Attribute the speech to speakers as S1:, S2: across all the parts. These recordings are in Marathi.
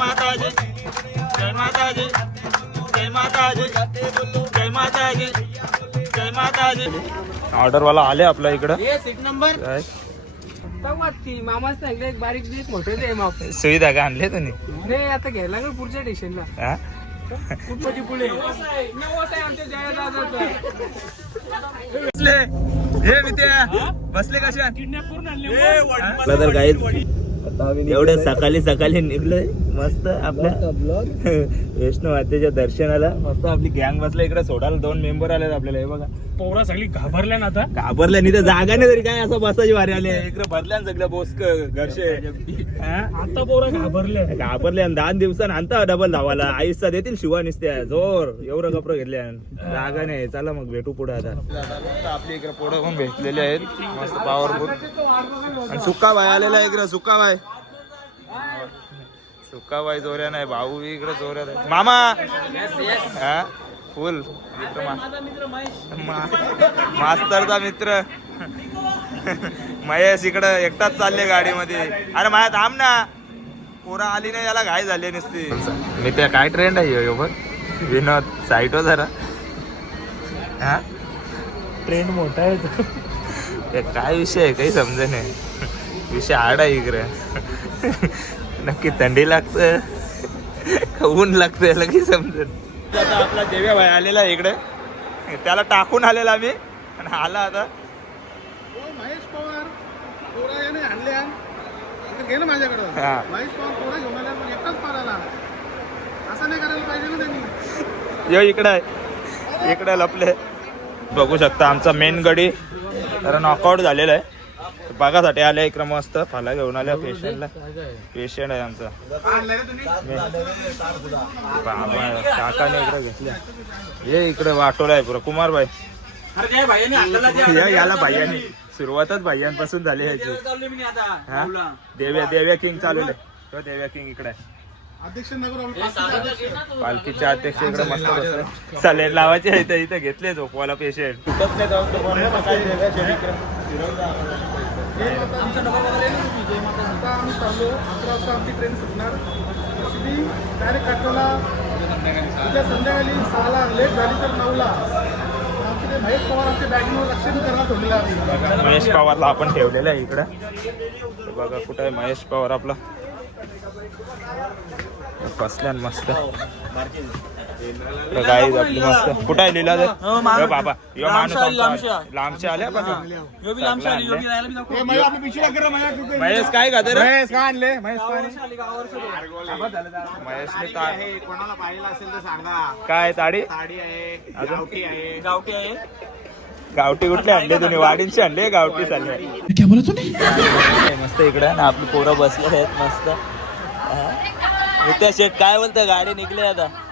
S1: माताजी जय माताजी जय माताजी जय माताजी जय माताजी. ऑर्डर वाला आले आपल्या इकडं.
S2: Seat number.
S1: काय?
S2: ती मामाच सांगले एक बारीक बीक मोठे दे माप.
S1: सुविधा का आणले तुम्ही?
S2: नाही आता घ्यायला लागेल पुढच्या स्टेशनला
S1: हा?
S2: पुढे? आमच्या
S1: बसले. हे विद्या बसले कशा?
S2: किडनॅप करून आणले.
S1: तर काही एवढ्या सकाळी सकाळी निघलोय. मस्त आपल्या वैष्णव मातेच्या दर्शनाला. मस्त आपली गँग बसला इकडे सोडायला दोन मेंबर आले आपल्याला हे बघा.
S2: पोरा सगळी घाबरल्या ना आता?
S1: घाबरल्या नाही तर जागा नाही तरी काय असं बसायची वारी आली. इकडे भरल्या ना सगळं बोसक घरचे. हा?
S2: आता पोरा घाबरल्या.
S1: घाबरल्या दहा दिवसांनी आणता डबल धावाला आयुष्यात येतील शिवा निसत्या. जोर एवढं कपडे घेतल्या. जागा नाही चला मग भेटू पुढे आता. आपली इकडे पुढे पण भेटलेले आहेत. मस्त पॉवरफुल आणि बाय आलेला इकडे सुक्का बाय सुक्का बाई जोऱ्या नाही भाऊ बी इकडे जोऱ्यात आहे. मामा! हा? फुल मित्र मा- मास्तरचा मित्र. महेश इकडं एकटाच चालले गाडीमध्ये. अरे माझ्या थांब ना. पोरा आली नाही याला घाई झाली नसती. मी त्या काय ट्रेंड आहे ह्यो बघ. विनोद साईट हो जरा. हा?
S2: ट्रेंड मोठा आहे तो.
S1: काय विषय आहे काही समजे नाही विषय आड आहे इकडे. नक्की थंडी लागतं. ऊन लागतं काही समजत आता आपला देव्या भाई आलेला आहे इकडे. त्याला टाकून आलेला आम्ही. आणि आला आता.
S2: महेश पवार याने आणले घे ना माझ्याकडं.
S1: हा.
S2: महेश पवार पोरा घेऊन आल्या पण एकटाच पाराला असं नाही करायला पाहिजे ना त्यांनी.
S1: यो इकडे आहे. इकडे लपले. बघू शकता आमचा मेन गडी. जरा नॉकआउट झालेला आहे. बघासाठी आले इकडे मस्त फाला घेऊन आल्या पेशंटला पेशंट आहे. आमचा. बाबा काकाने इकडे घेतल्या. ये इकडे वाटोला आहे पुरा. कुमारबाई. या याला भाईयाने. सुरुवातच भाईयांपासून झाली याची हा? देव्या देव्या किंग चालवले तो देव्या किंग इकडे आहे.
S2: अध्यक्ष नगर
S1: पालखीचे अध्यक्ष इकडे मस्त बसले. सलेन लावायचे आहे इथं इथं घेतले झोपवाला पेशंट
S2: आता आम्ही चाललो अकरा वाजता आमची ट्रेन सुटणार ती डायरेक्ट काटोला उद्या संध्याकाळी सहाला लेट झाली तर नऊला. आमचे ते महेश पवार आमच्या ठेवलेलं आम्ही
S1: महेश पवारला आपण ठेवलेलं आहे इकडं. हे बघा कुठं आहे महेश पवार आपला. बसल्यान मस्त. गाई आपली मस्त. कुठं आहे लिहिला यो बाबा यो माणूस आमचा. महेश काय खाते रे?
S2: महेश काय आणले? महेश
S1: महेशने ता-
S2: कोणाला पाहिजे असेल तर सांगा.
S1: काय ताडी?
S2: साडी आहे
S1: अजून?
S2: गावठी आहे. गावठी आहे.
S1: गावठी कुठले आणले तुम्ही? वाडींचे आणले गावठी चालले मस्त इकडे ना आपली पोरं बसले आहेत मस्त. त्या शेट काय बोलतं गाडी निघली आता.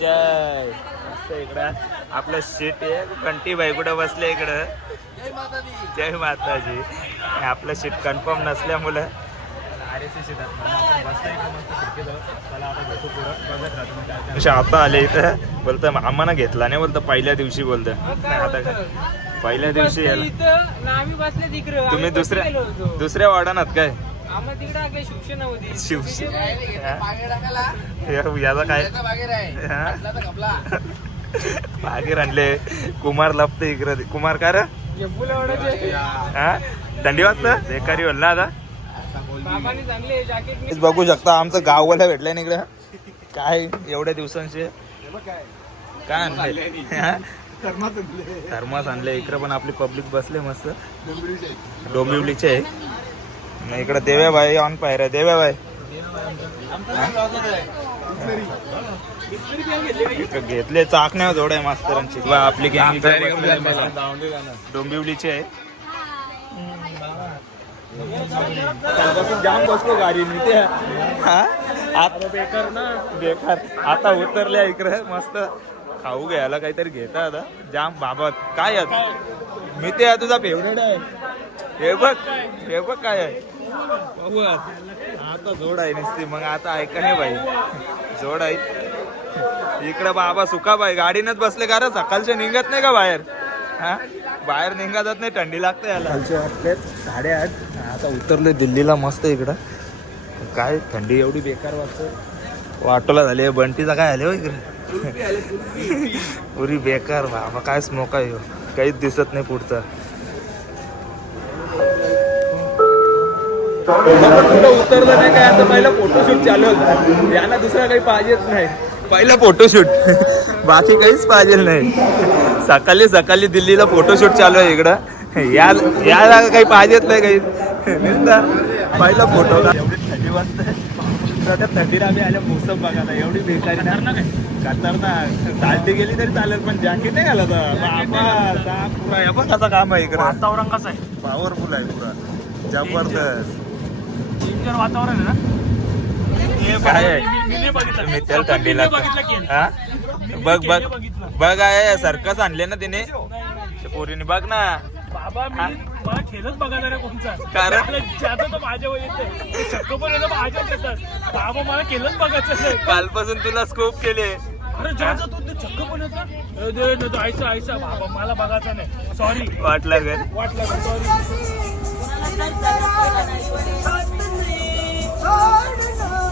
S1: जय. मस्त इकडं. आपलं सीट आहे. कंटी बाई कुठं बसले इकडं? जय माताजी. आपलं सीट कन्फर्म नसल्यामुळं. आता आले इथं. बोलतं आम्हाला घेतला नाही बोलतं पहिल्या दिवशी बोलतं. आता पहिल्या दिवशी तुम्ही दुसऱ्या दुसऱ्या वाढणात काय? याचा काय? बागेर आणले कुमार लपते इकडे. कुमार का रे? हा? दंडी वाजतं? बेकारी बोल ना आता.
S2: बाबांनी चांगले जॅकेट
S1: बघू शकता आमचं गाववाला भेटलंय ना इकडे. काय? एवढ्या दिवसांचे. काय आणले? थर्मास आणले इकडे पण आपली पब्लिक बसले मस्त. डोंबिवलीचे. आहे इकडे देव्याबाई ऑन पाहिजे देव्याबाई. इकडे घेतले चाकण्या जोड्या मास्तरांची. बा, आपली गँग आहे. डोंबिवलीची आहे. जाम बसलो गाडी आता बेकार ना. बेकार. आता उतरल्या इकडे मस्त. खाऊ घ्यायला काहीतरी घेता आता जाम बाबा काय आहे? मी ते तुझा फेवरेट आहे. हे बघ हे बघ काय आहे. आता जोड आहे नुसती मग आता ऐका नाही बाई. जोड आहे. इकडे बाबा सुका बाई गाडीनच बसले का रे? सकाळचे निघत नाही का बाहेर? हा? बाहेर निघतच नाही थंडी लागते याला. वाटले साडेआठ. आता उतरले दिल्लीला मस्त इकडं. काय थंडी एवढी बेकार वाटत? वाटोला झाली बंटीचा काय आले हो इकडे? पुरी बेकार बाबा काय स्मोक आहे ह्यो. काहीच दिसत नाही पुढचा. उतरलं नाही काय? आता पहिला फोटोशूट चालू होता. यांना दुसरा काही पाहिजेच नाही. पहिला फोटोशूट बाकी काहीच पाहिजे नाही. सकाळी सकाळी दिल्लीला फोटोशूट चालू आहे इकडं. या याला काही पाहिजेच नाही काही. नुसतं पहिला फोटो का एवढी थंडी वाजते त्या थंडीला आम्ही आल्या मोसम बघायला. एवढी बेकारी. ना काय चालती गेली तरी चालेल पण जॅकेट नाही घालत. पुरा हे कसं काम आहे इकडं.
S3: वातावरण कसं आहे?
S1: पॉवरफुल आहे पुरा. जबरदस्त.
S3: वातावरण आहे ना?
S1: काय आहे?
S3: मी नाही बघितलं.
S1: मी त्याला हा? बघ बघ. बघ आहे सर्कस आणले ना तिने. ते पोरीने बघ ना.
S3: बाबा मी मला खेळच बघायला नाही कोणचा.
S1: कारण?
S3: आपलं ज्याचं तर माझ्या येत चक्क पण येतं माझ्याच येतात बाबा मला केलंच बघायचं नाही.
S1: कालपासून तुला स्कोप केले.
S3: अरे ज्याचं तू ते चक्क पण येतं. आयसा आयसा बाबा मला बघायचं नाही. सॉरी
S1: वाटला
S3: वाटलं सॉरी Lord, Lord.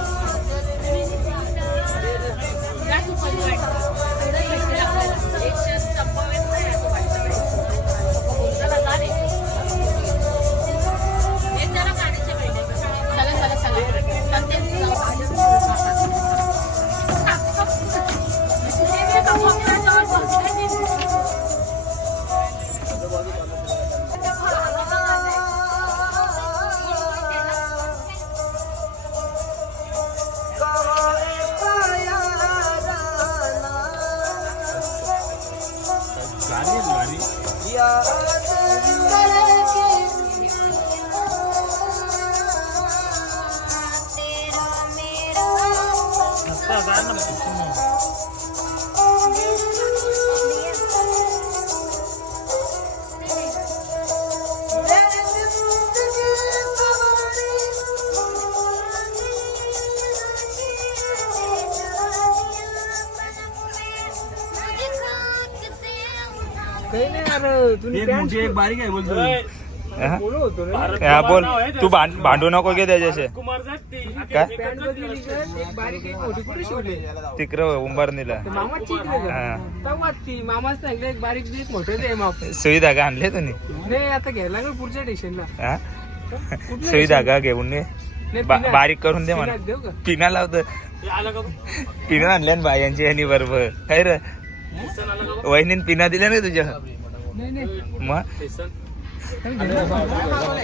S2: एक बारीक आहे बोलतो.
S1: हा? हा, बोल. तू भांड- भांडू नको घे त्याच्याशी.
S3: कुमार जात ते.
S1: काय?
S4: बारीक एक मोठी. कुठे शिवले?
S1: तिकडं उंबरणीला
S4: मामा ठीक आहे
S1: हा.
S4: तेव्हा ती. मामाच सांगलं एक बारीक दे एक मोठं दे माप.
S1: सुई धागा आणले तुम्ही?
S4: नाही आता घ्यायला लागलं पुढच्या स्टेशनला
S1: हा? सुई धागा घेऊन ये
S4: नाही,
S1: बा-
S4: पिना-
S1: बारीक करून दे म्हणा.
S4: देऊ का?
S1: पिना लावतो.
S3: आलं का?
S1: पिना आणल्या ना बायांची यांनी बरोबर. काय रे?
S3: बेसन आलं का?
S1: वहिनीन पिना दिल्या नाही तुझ्या? मग?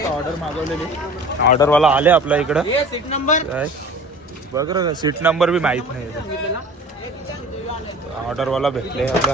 S1: ऑर्डर मागवलेली. ऑर्डर वाला आले आपल्या इकडं.
S4: सीट नंबर
S1: काय? बघ रे सीट नंबर बी माहीत नाही. ऑर्डर वाला भेटले आपला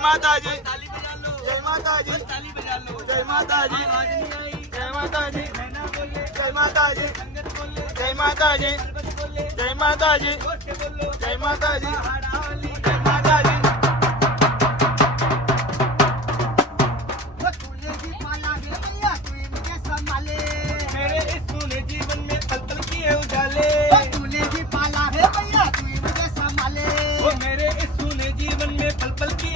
S5: बोलो
S1: जय माताजी।
S5: ताली बजा लो
S1: जय माताजी।
S5: ताली बजा लो
S1: जय माताजी।
S5: आवाज नहीं आई
S1: जय माताजी।
S5: नैना बोले
S1: जय माताजी।
S5: संगत बोले
S1: जय माताजी
S5: बस बोले
S1: जय माताजी
S5: जोर से बोलो
S1: जय माताजी
S5: हाड़ा वाली
S1: जय माताजी
S5: मेरे इस तूने जीवन में पल पल किए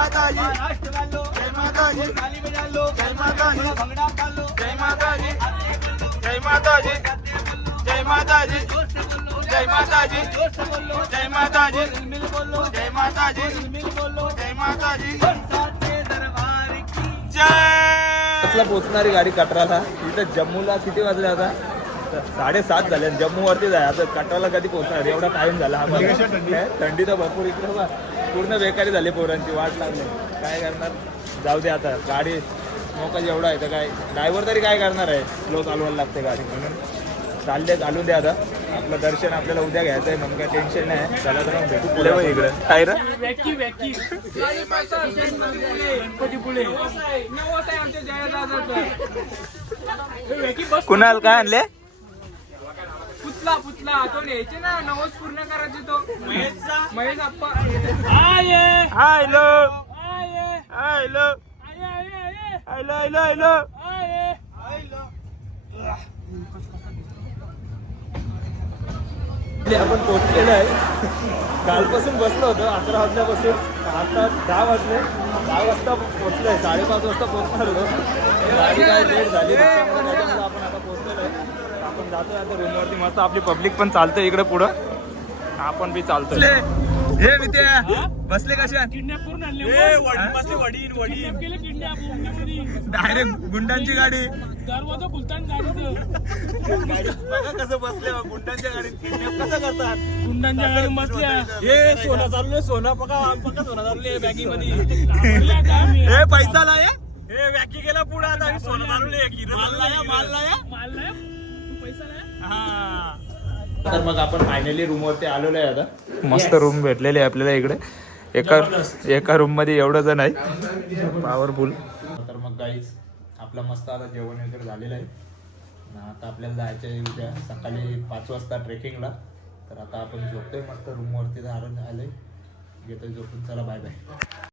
S1: माताजी।
S5: महाराष्ट्र वालो
S1: जय माताजी। जय माताजी।
S5: भंगड़ा पालो
S1: जय माताजी। जय माताजी। जय माताजी।
S5: जोर से बोलो
S1: जय
S5: से बोलो
S1: जय माताजी।
S5: मिल बोलो
S1: जय माताजी।
S5: मिल बोलो
S1: जय माताजी।
S5: की
S1: जय। पोचणारी गाडी कटराला? इथं जम्मूला किती वाजले आता? साडेसात झाले आणि जम्मूवरती जाय. आता कटराला कधी पोहोचणार? एवढा टाइम झाला आम्हाला? थंडी तर भरपूर इकडे पूर्ण बेकारी झाली पोरांची वाट लागली. काय करणार? जाऊ दे आता. गाडी मोका जेवढा आहे तर काय? ड्रायव्हर तरी काय करणार आहे? स्लो चालवायला लागते गाडी. म्हणून चालले चालू दे आता. आपलं दर्शन आपल्याला उद्या घ्यायचं आहे म्हणून काय टेन्शन नाही. चला तर मग भेटू पुढे. इकडे. काय रे
S4: वॅकी वॅकी. गणपती पुढे नवस आहे आमच्या जयदादाचं. वॅकी बस.
S1: कुणाल काय आणले?
S4: पुतला पुतला तो न्यायचे ना नवस पूर्ण करायचे तो महेशचा महेश आप्पा
S1: हाय लो
S4: आये
S1: हाय लो
S4: आये आये आये
S1: हायलो हायलो
S4: आये
S1: आपण पोहोचलेलो आहे कालपासून बसलो होतो अकरा वाजल्यापासून आता दहा वाजले दहा वाजता पोहोचलोय साडेपाच वाजता पोहोचणार होतो गाडी काय लेट झाली त्याच्यामुळे त्याच्यामुळे आपण आता पोहोचलेलो आहे आपण जातोय आता रूमवरती मस्त आपली पब्लिक पण चालतंय इकडे पुढं. आपण बी चालतोय. हे विद्या बसले कशा
S3: किडनॅप करून आणले किडनॅप केले किडनॅप
S1: डायरेक्ट गुंडांची गाडी.
S3: दरवाजा गाडीचं
S1: गाडी बघा कसं बसले गुंडांच्या गाडीत किडनॅप कसं करतात?
S3: गुंडांच्या गाडी बसल्या.
S1: हे सोनं चाललंय सोनं बघा बघा सोनं चाललंय बॅगी मध्ये. हे पैसा लाय हे व्याकी गेला पुढे आता. आम्ही सोनं मारले माल लाया माल लाया
S3: माल नाही
S1: तर मग आपण फायनली रूम वरती आलेलो आहे आता. मस्त रूम भेटलेली आहे आपल्याला इकडे. एका एका रूममध्ये एवढं जण आहे पॉवरफुल तर मग गाईच आपला मस्त आता जेवण वगैरे झालेलं आहे. आणि आता आपल्याला जायचं आहे उद्या सकाळी पाच वाजता ट्रेकिंगला तर आता आपण झोपतोय मस्त रूम वरती आलं आलंय घेतोय झोपून. चला बाय बाय